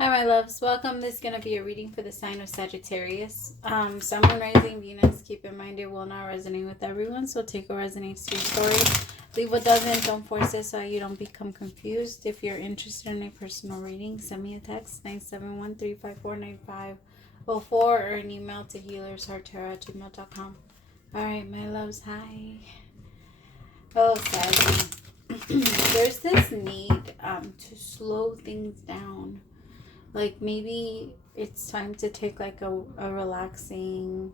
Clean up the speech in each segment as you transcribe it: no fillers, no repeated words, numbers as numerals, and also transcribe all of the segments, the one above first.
Hi, my loves. Welcome. This is going to be a reading for the sign of Sagittarius. Sun, Moon, Rising, Venus. Keep in mind it will not resonate with everyone, so take what resonates to your story. Leave what doesn't. Don't force it so you don't become confused. If you're interested in a personal reading, send me a text, 971-354-9504, or an email to HealersHeartTarot@gmail.com. All right, my loves. Hi. Oh, Sag. There's this need to slow things down. Like maybe it's time to take like a relaxing,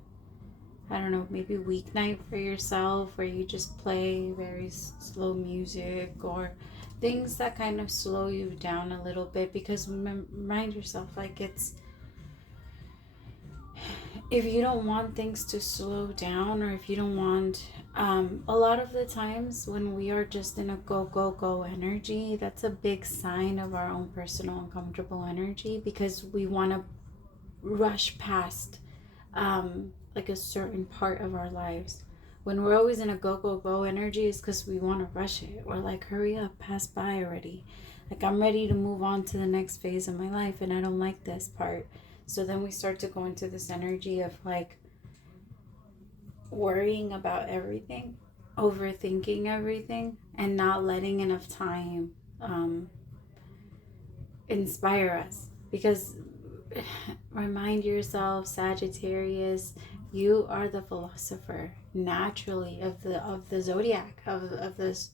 I don't know, maybe weeknight for yourself where you just play very slow music or things that kind of slow you down a little bit, because remind yourself, like, it's, if you don't want things to slow down, or if you don't want a lot of the times when we are just in a go energy, that's a big sign of our own personal uncomfortable energy, because we want to rush past like a certain part of our lives. When we're always in a go energy, is because we want to rush it. We're like, hurry up, pass by already. Like, I'm ready to move on to the next phase of my life and I don't like this part. So then we start to go into this energy of like worrying about everything, overthinking everything, and not letting enough time inspire us. Because remind yourself, Sagittarius, you are the philosopher naturally of the zodiac, of this,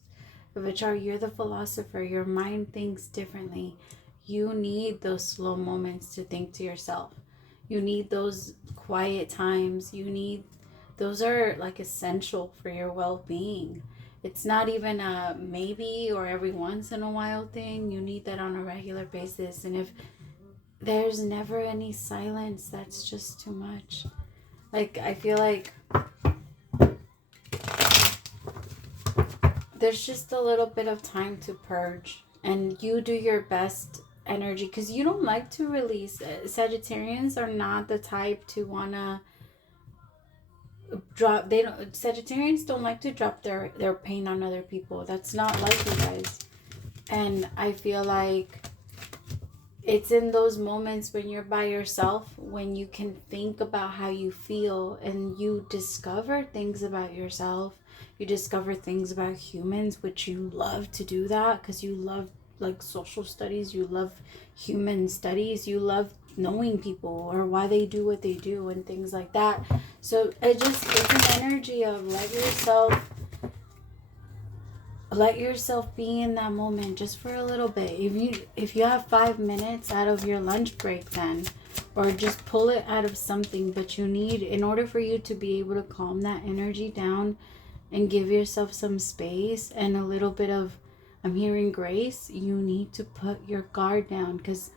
of a chart. You're the philosopher. Your mind thinks differently. You need those slow moments to think to yourself. You need those quiet times. Those are like essential for your well-being. It's not even a maybe or every once in a while thing. You need that on a regular basis. And if there's never any silence, that's just too much. Like, I feel like there's just a little bit of time to purge, and you do your best energy, because you don't like to release. Sagittarians are not the type to want to drop, Sagittarians don't like to drop their pain on other people. That's not like you guys. And I feel like it's in those moments when you're by yourself, when you can think about how you feel, and you discover things about yourself. You discover things about humans, which you love to do that because you love like social studies, you love human studies, you love knowing people or why they do what they do and things like that. So it's an energy of let yourself be in that moment just for a little bit. If you have 5 minutes out of your lunch break, then, or just pull it out of something, but you need, in order for you to be able to calm that energy down and give yourself some space and a little bit of, I'm hearing, grace, you need to put your guard down, because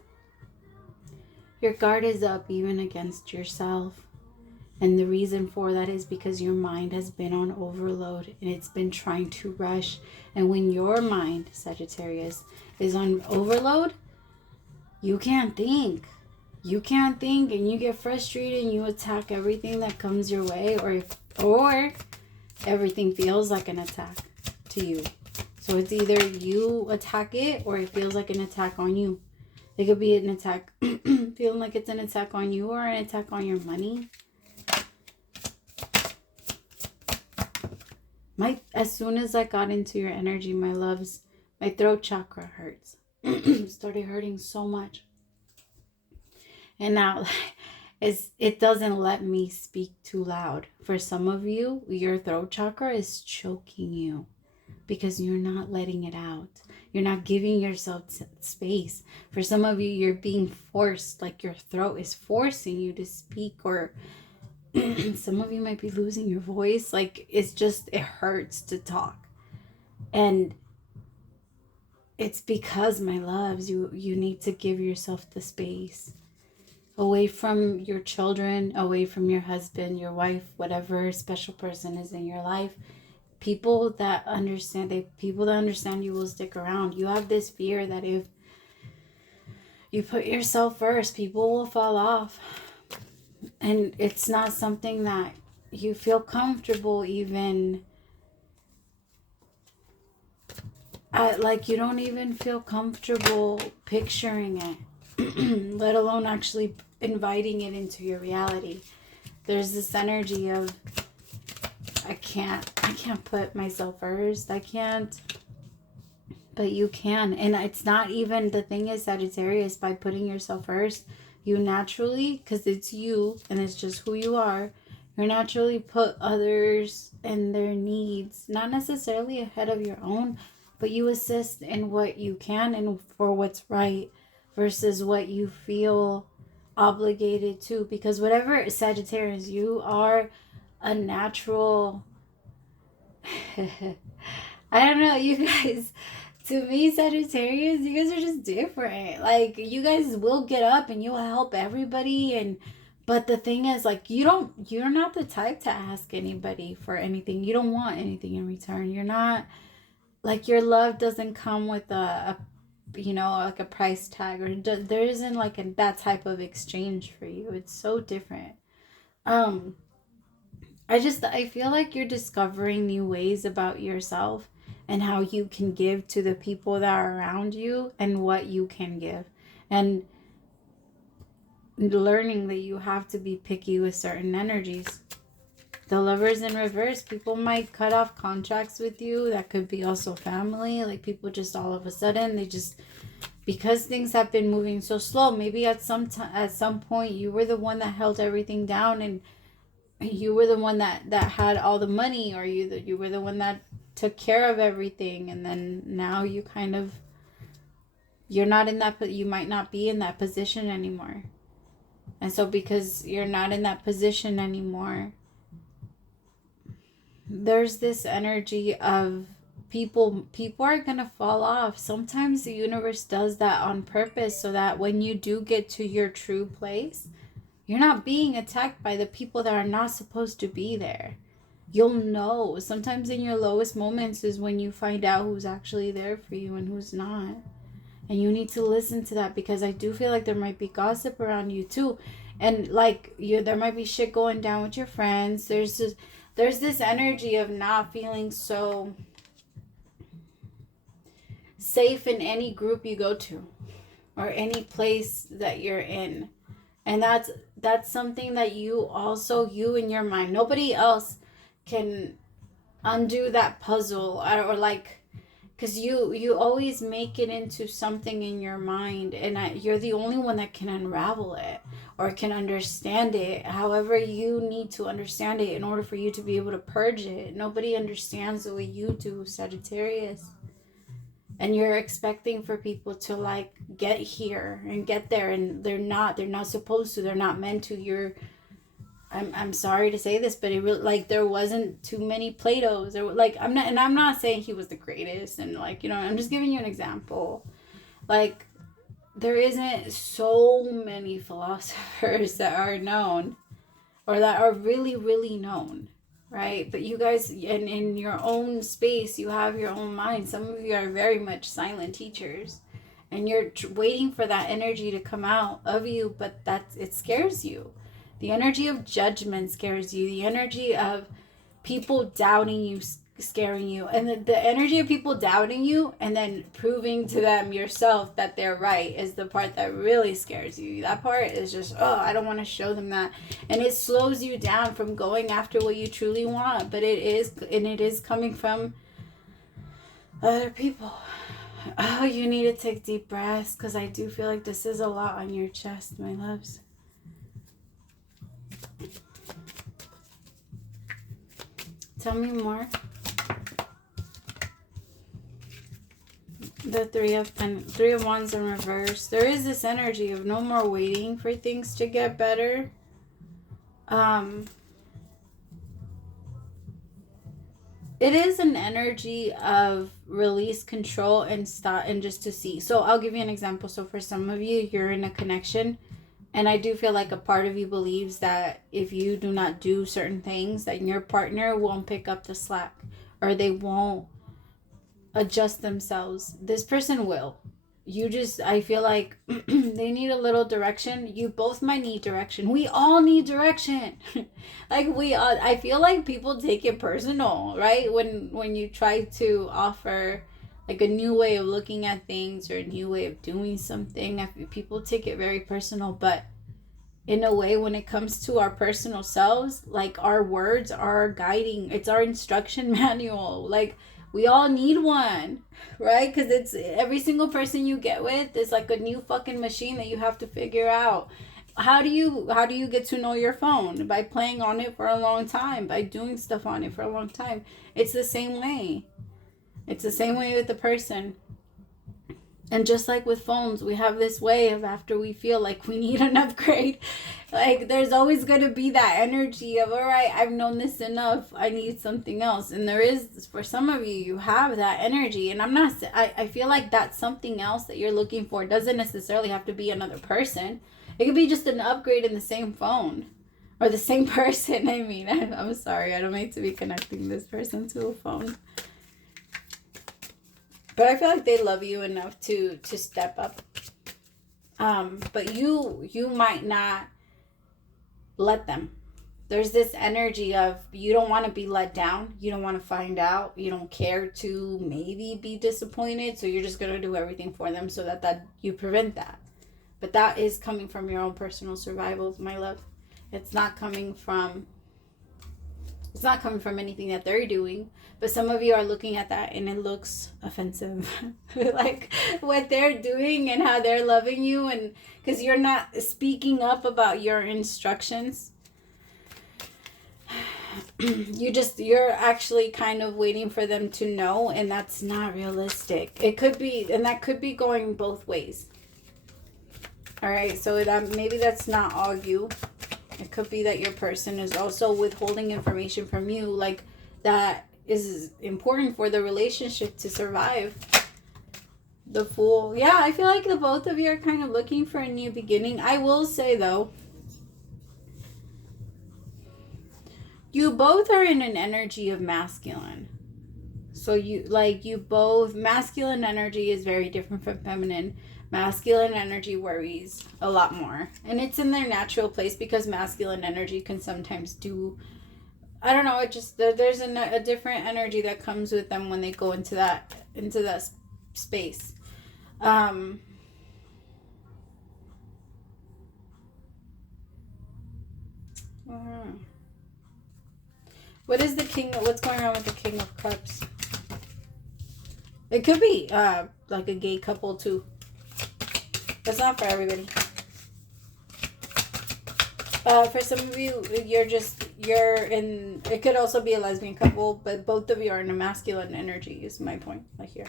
your guard is up even against yourself. And the reason for that is because your mind has been on overload and it's been trying to rush. And when your mind, Sagittarius, is on overload, you can't think. You can't think, and you get frustrated and you attack everything that comes your way, or everything feels like an attack to you. So it's either you attack it or it feels like an attack on you. It could be an attack feeling like it's an attack on you, or an attack on your money. As soon as I got into your energy, my loves, my throat chakra hurts. Started hurting so much. And now it doesn't let me speak too loud. For some of you, your throat chakra is choking you because you're not letting it out. You're not giving yourself space. For some of you, you're being forced, like your throat is forcing you to speak, or some of you might be losing your voice. Like, it hurts to talk. And it's because, my loves, you need to give yourself the space. Away from your children, away from your husband, your wife, whatever special person is in your life. People that understand you will stick around. You have this fear that if you put yourself first, people will fall off. And it's not something that you feel comfortable even, like, you don't even feel comfortable picturing it. let alone actually inviting it into your reality. There's this energy of, I can't put myself first. I can't, but you can. And it's not even, the thing is, Sagittarius, by putting yourself first, you naturally, because it's you and it's just who you are, you naturally put others and their needs, not necessarily ahead of your own, but you assist in what you can and for what's right versus what you feel obligated to. Because whatever, Sagittarius, you are a natural I don't know, you guys, to me, Sagittarius, you guys are just different. Like, you guys will get up and you'll help everybody, and but the thing is, like, you're not the type to ask anybody for anything. You don't want anything in return. You're not, like, your love doesn't come with a you know, like a price tag, or there isn't like that type of exchange for you. It's so different. Um, I feel like you're discovering new ways about yourself and how you can give to the people that are around you and what you can give. And learning that you have to be picky with certain energies. The Lovers in reverse, people might cut off contracts with you. That could be also family. Like, people just all of a sudden, they just, because things have been moving so slow, maybe at some point you were the one that held everything down, and you were the one that had all the money, or you were the one that took care of everything, and then now you kind of, you're not in that, you might not be in that position anymore. And so because you're not in that position anymore, there's this energy of people are gonna fall off. Sometimes the universe does that on purpose, so that when you do get to your true place, you're not being attacked by the people that are not supposed to be there. You'll know. Sometimes in your lowest moments is when you find out who's actually there for you and who's not. And you need to listen to that, because I do feel like there might be gossip around you too. And like, there might be shit going down with your friends. There's this energy of not feeling so safe in any group you go to or any place that you're in. And that's something that you in your mind, nobody else can undo that puzzle, or like, because you always make it into something in your mind, and you're the only one that can unravel it or can understand it however you need to understand it in order for you to be able to purge it. Nobody understands the way you do, Sagittarius. And you're expecting for people to like get here and get there, and they're not supposed to, they're not meant to. I'm sorry to say this, but it really, like, there wasn't too many Platos. There, like, I'm not saying he was the greatest, and like, you know, I'm just giving you an example. Like, there isn't so many philosophers that are known, or that are really, really known, right? But you guys, in your own space, you have your own mind. Some of you are very much silent teachers, and you're waiting for that energy to come out of you, but it scares you. The energy of judgment scares you. The energy of people doubting you, scaring you. And the energy of people doubting you and then proving to them yourself that they're right is the part that really scares you. That part is just, oh, I don't want to show them that. And it slows you down from going after what you truly want. But it is coming from other people. Oh, you need to take deep breaths, because I do feel like this is a lot on your chest, my loves. Tell me more. The Three of Wands in reverse. There is this energy of no more waiting for things to get better. It is an energy of release, control, and stop, and just to see. So I'll give you an example. So for some of you, you're in a connection, and I do feel like a part of you believes that if you do not do certain things, that your partner won't pick up the slack, or they won't adjust themselves. This person will. I feel like they need a little direction. You both might need direction. We all need direction. I feel like people take it personal, right? When you try to offer like a new way of looking at things or a new way of doing something. People take it very personal, but in a way, when it comes to our personal selves, like our words are our guiding, it's our instruction manual. Like we all need one, right? Because it's every single person you get with is like a new fucking machine that you have to figure out. How do you get to know your phone? By playing on it for a long time, by doing stuff on it for a long time. It's the same way. It's the same way with the person. And just like with phones, we have this way of, after we feel like we need an upgrade, like there's always going to be that energy of, all right, I've known this enough, I need something else. And there is, for some of you, you have that energy. And I feel like that something else that you're looking for doesn't necessarily have to be another person. It could be just an upgrade in the same phone or the same person. I mean, I'm sorry, I don't mean to be connecting this person to a phone. But I feel like they love you enough to step up. But you might not let them. There's this energy of you don't want to be let down. You don't want to find out. You don't care to maybe be disappointed. So you're just going to do everything for them so that you prevent that. But that is coming from your own personal survival, my love. It's not coming from anything that they're doing. But some of you are looking at that and it looks offensive. Like what they're doing and how they're loving you, and because you're not speaking up about your instructions. You're actually kind of waiting for them to know, and that's not realistic. It could be, and that could be going both ways. All right, so maybe that's not all you. It could be that your person is also withholding information from you, like that is important for the relationship to survive. The Fool. Yeah, I feel like the both of you are kind of looking for a new beginning. I will say, though, you both are in an energy of masculine. So you both, masculine energy is very different from feminine. Masculine energy worries a lot more. And it's in their natural place because masculine energy can sometimes do, I don't know, it just, there's a different energy that comes with them when they go into that space. What is what's going on with the King of Cups? It could be like a gay couple too. That's not for everybody. For some of you, you're in, it could also be a lesbian couple, but both of you are in a masculine energy is my point right here.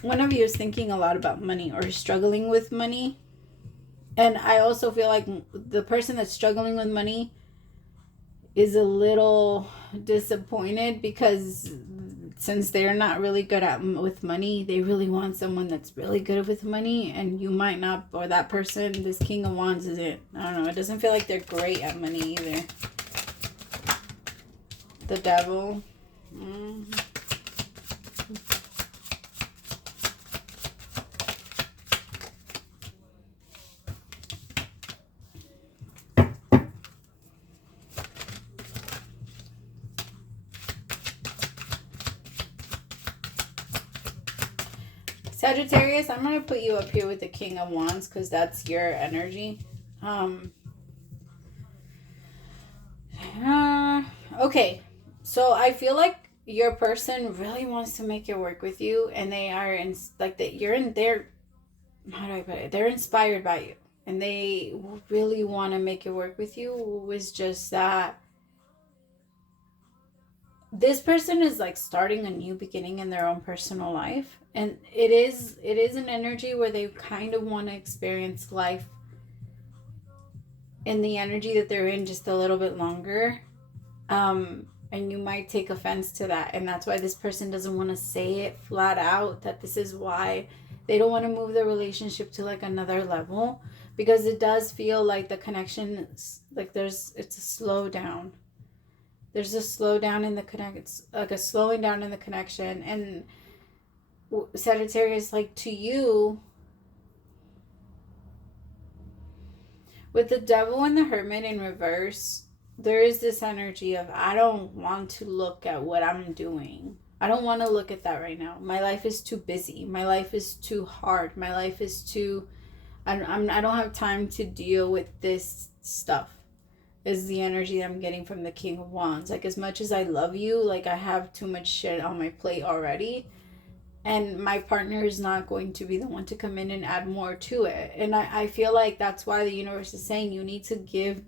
One of you is thinking a lot about money or struggling with money. And I also feel like the person that's struggling with money is a little disappointed because since they're not really good with money, they really want someone that's really good with money, and you might not, or that person, this King of Wands, isn't, I don't know, it doesn't feel like they're great at money either. The Devil. Sagittarius, I'm going to put you up here with the King of Wands because that's your energy. Okay, so I feel like your person really wants to make it work with you, and they are in, like, that you're in their, how do I put it? They're inspired by you, and they really want to make it work with you. It's just that this person is like starting a new beginning in their own personal life, and it is an energy where they kind of want to experience life in the energy that they're in just a little bit longer, and you might take offense to that, and that's why this person doesn't want to say it flat out that this is why they don't want to move the relationship to like another level, because it does feel like the connection is, like it's a slowdown. There's a slowdown in the it's like a slowing down in the connection. And Sagittarius, like, to you, with the Devil and the Hermit in reverse, there is this energy of, I don't want to look at what I'm doing. I don't want to look at that right now. My life is too busy. My life is too hard. My life is too... I don't have time to deal with this stuff, is the energy I'm getting from the King of Wands. Like, as much as I love you, like, I have too much shit on my plate already. And my partner is not going to be the one to come in and add more to it. And I feel like that's why the universe is saying you need to give,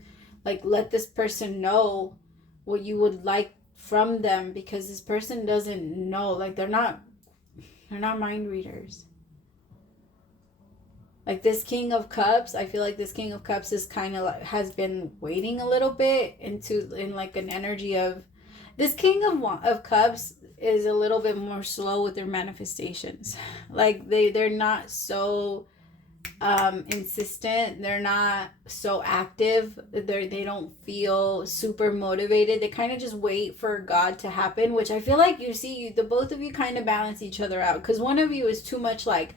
like, let this person know what you would like from them, because this person doesn't know. Like, they're not mind readers. Like, this King of Cups, I feel like this King of Cups is kind of like, has been waiting a little bit in like an energy of... This King of Cups is a little bit more slow with their manifestations. Like, they're not so insistent. They're not so active. They don't feel super motivated. They kind of just wait for God to happen, which I feel like the both of you kind of balance each other out, because one of you is too much like...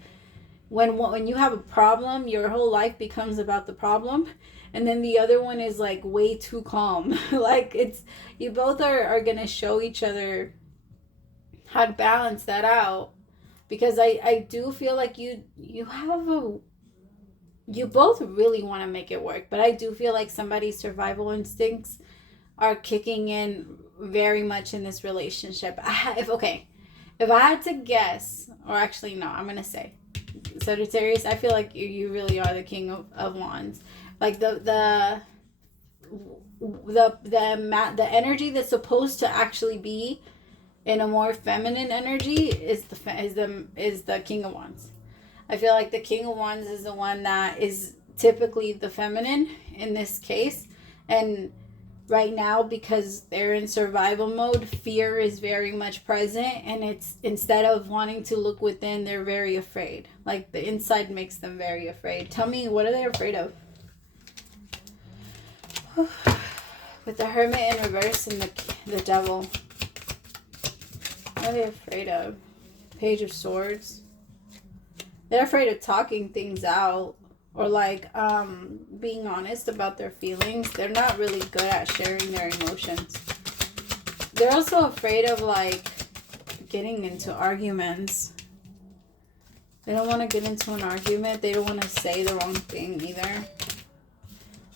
When you have a problem, your whole life becomes about the problem, and then the other one is like way too calm. Like, it's... You both are gonna show each other how to balance that out, because I do feel like you both really want to make it work, but I do feel like somebody's survival instincts are kicking in very much in this relationship. If I had to guess, or actually no, I'm gonna say, Sagittarius, I feel like you really are the King of Wands. Like, the energy that's supposed to actually be in a more feminine energy is the King of Wands. I feel like the King of Wands is the one that is typically the feminine in this case. And right now, because they're in survival mode, fear is very much present, and it's, instead of wanting to look within, they're very afraid. Like, the inside makes them very afraid. Tell me, what are they afraid of? With the Hermit in reverse and the Devil, what are they afraid of? Page of Swords. They're afraid of talking things out, or like being honest about their feelings. They're not really good at sharing their emotions. They're also afraid of like getting into arguments. They don't want to get into an argument. They don't want to say the wrong thing either.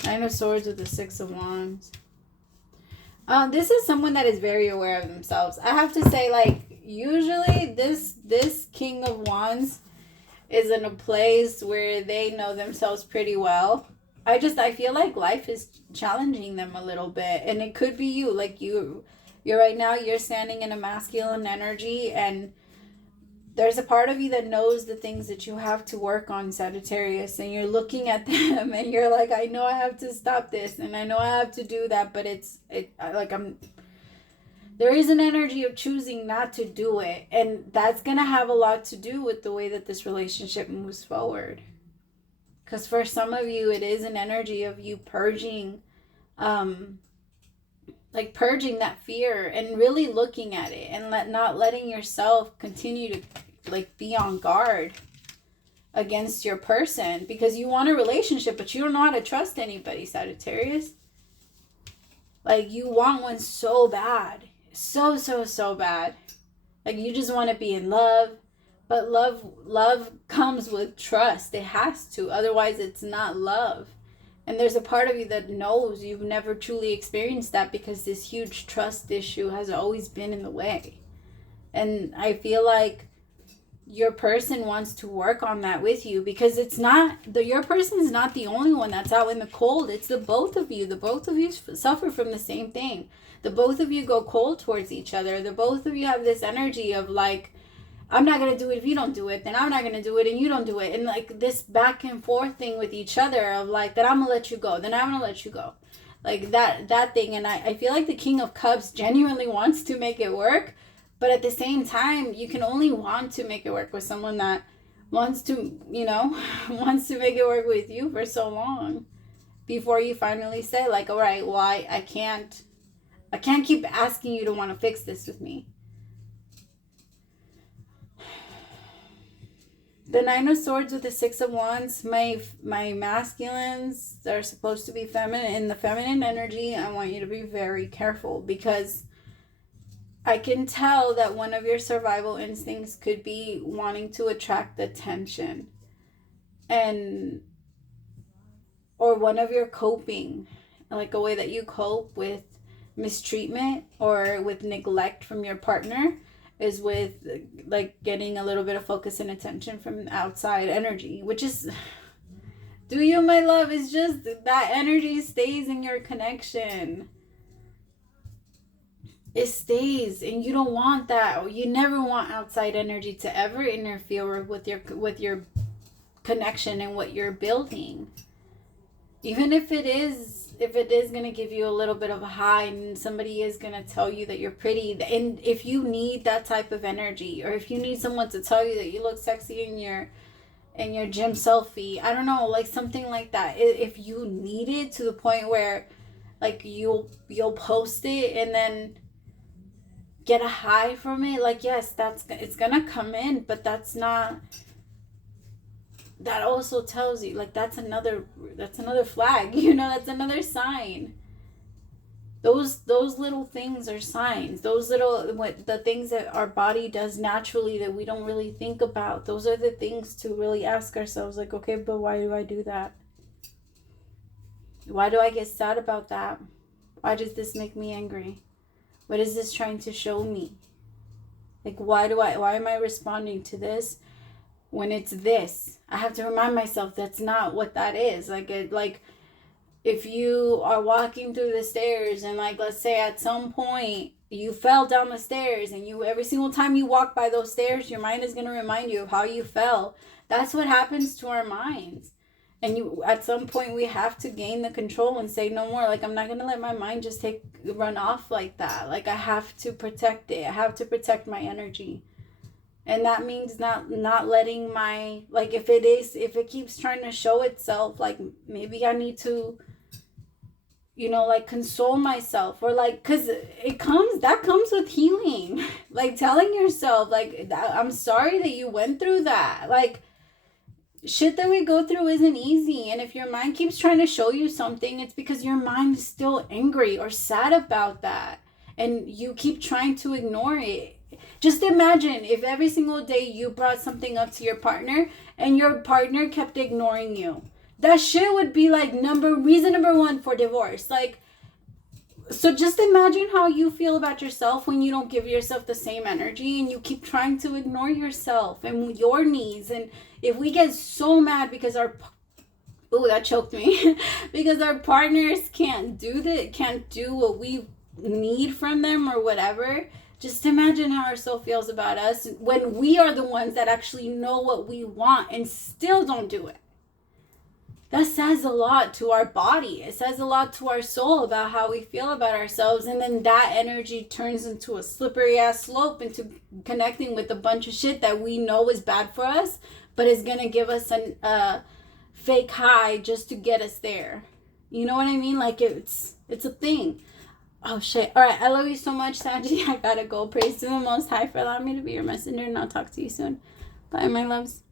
Nine of Swords with the Six of Wands. This is someone that is very aware of themselves. I have to say, like, usually this King of Wands is in a place where they know themselves pretty well. I feel like life is challenging them a little bit, and it could be you. Like, you're right now, you're standing in a masculine energy, and there's a part of you that knows the things that you have to work on, Sagittarius, and you're looking at them and you're like, I know I have to stop this, and I know I have to do that, but there is an energy of choosing not to do it. And that's going to have a lot to do with the way that this relationship moves forward. Because for some of you, it is an energy of you purging, purging that fear and really looking at it, and not letting yourself continue to like be on guard against your person, because you want a relationship, but you don't know how to trust anybody, Sagittarius. Like, you want one so bad. So bad. Like, you just want to be in love, but love comes with trust. It has to, otherwise it's not love. And there's a part of you that knows you've never truly experienced that, because this huge trust issue has always been in the way. And I feel like your person wants to work on that with you, because your person is not the only one that's out in the cold. It's the both of you. The both of you suffer from the same thing. The both of you go cold towards each other. The both of you have this energy of like, I'm not going to do it if you don't do it, then I'm not going to do it and you don't do it. And like this back and forth thing with each other of like, then I'm going to let you go, then I'm going to let you go. Like that thing. And I feel like the King of Cups genuinely wants to make it work. But at the same time, you can only want to make it work with someone that wants to, wants to make it work with you for so long before you finally say like, all right, well, I can't keep asking you to want to fix this with me. The Nine of Swords with the Six of Wands, my masculines that are supposed to be feminine, in the feminine energy, I want you to be very careful, because I can tell that one of your survival instincts could be wanting to attract attention, and or one of your coping, like a way that you cope with mistreatment or with neglect from your partner, is with like getting a little bit of focus and attention from outside energy, which is, do you, my love? It's just that energy stays in your connection. It stays, and you don't want that. You never want outside energy to ever interfere with your connection and what you're building. Even if it is going to give you a little bit of a high, and somebody is going to tell you that you're pretty, and if you need that type of energy, or if you need someone to tell you that you look sexy in your gym selfie, I don't know, like something like that, if you need it to the point where like you'll post it and then get a high from it, like, yes, it's gonna come in, but that also tells you, like, that's another flag, you know, that's another sign. Those little things are signs. Those the things that our body does naturally that we don't really think about, those are the things to really ask ourselves, like, okay, but why do I do that? Why do I get sad about that? Why does this make me angry? What is this trying to show me? Like, why am I responding to this when it's this? I have to remind myself that's not what that is. Like, if you are walking through the stairs and, like, let's say at some point you fell down the stairs, and every single time you walk by those stairs, your mind is going to remind you of how you fell. That's what happens to our minds. And at some point we have to gain the control and say no more. Like, I'm not going to let my mind just run off like that. Like, I have to protect it. I have to protect my energy. And that means not letting my, like, if it keeps trying to show itself, like, maybe I need to, you know, like, console myself, or like, because that comes with healing. Like, telling yourself, like, I'm sorry that you went through that. Like, shit that we go through isn't easy. And if your mind keeps trying to show you something, it's because your mind is still angry or sad about that, and you keep trying to ignore it. Just imagine if every single day you brought something up to your partner and your partner kept ignoring you. That shit would be like reason number one for divorce. Like, so just imagine how you feel about yourself when you don't give yourself the same energy and you keep trying to ignore yourself and your needs. And if we get so mad because that choked me, because our partners can't do what we need from them or whatever, just imagine how our soul feels about us when we are the ones that actually know what we want and still don't do it. That says a lot to our body. It says a lot to our soul about how we feel about ourselves. And then that energy turns into a slippery ass slope into connecting with a bunch of shit that we know is bad for us, but is going to give us a fake high just to get us there. You know what I mean? Like, it's a thing. Oh, shit. All right. I love you so much, Saggy. I gotta go. Praise to the Most High for allowing me to be your messenger, and I'll talk to you soon. Bye, my loves.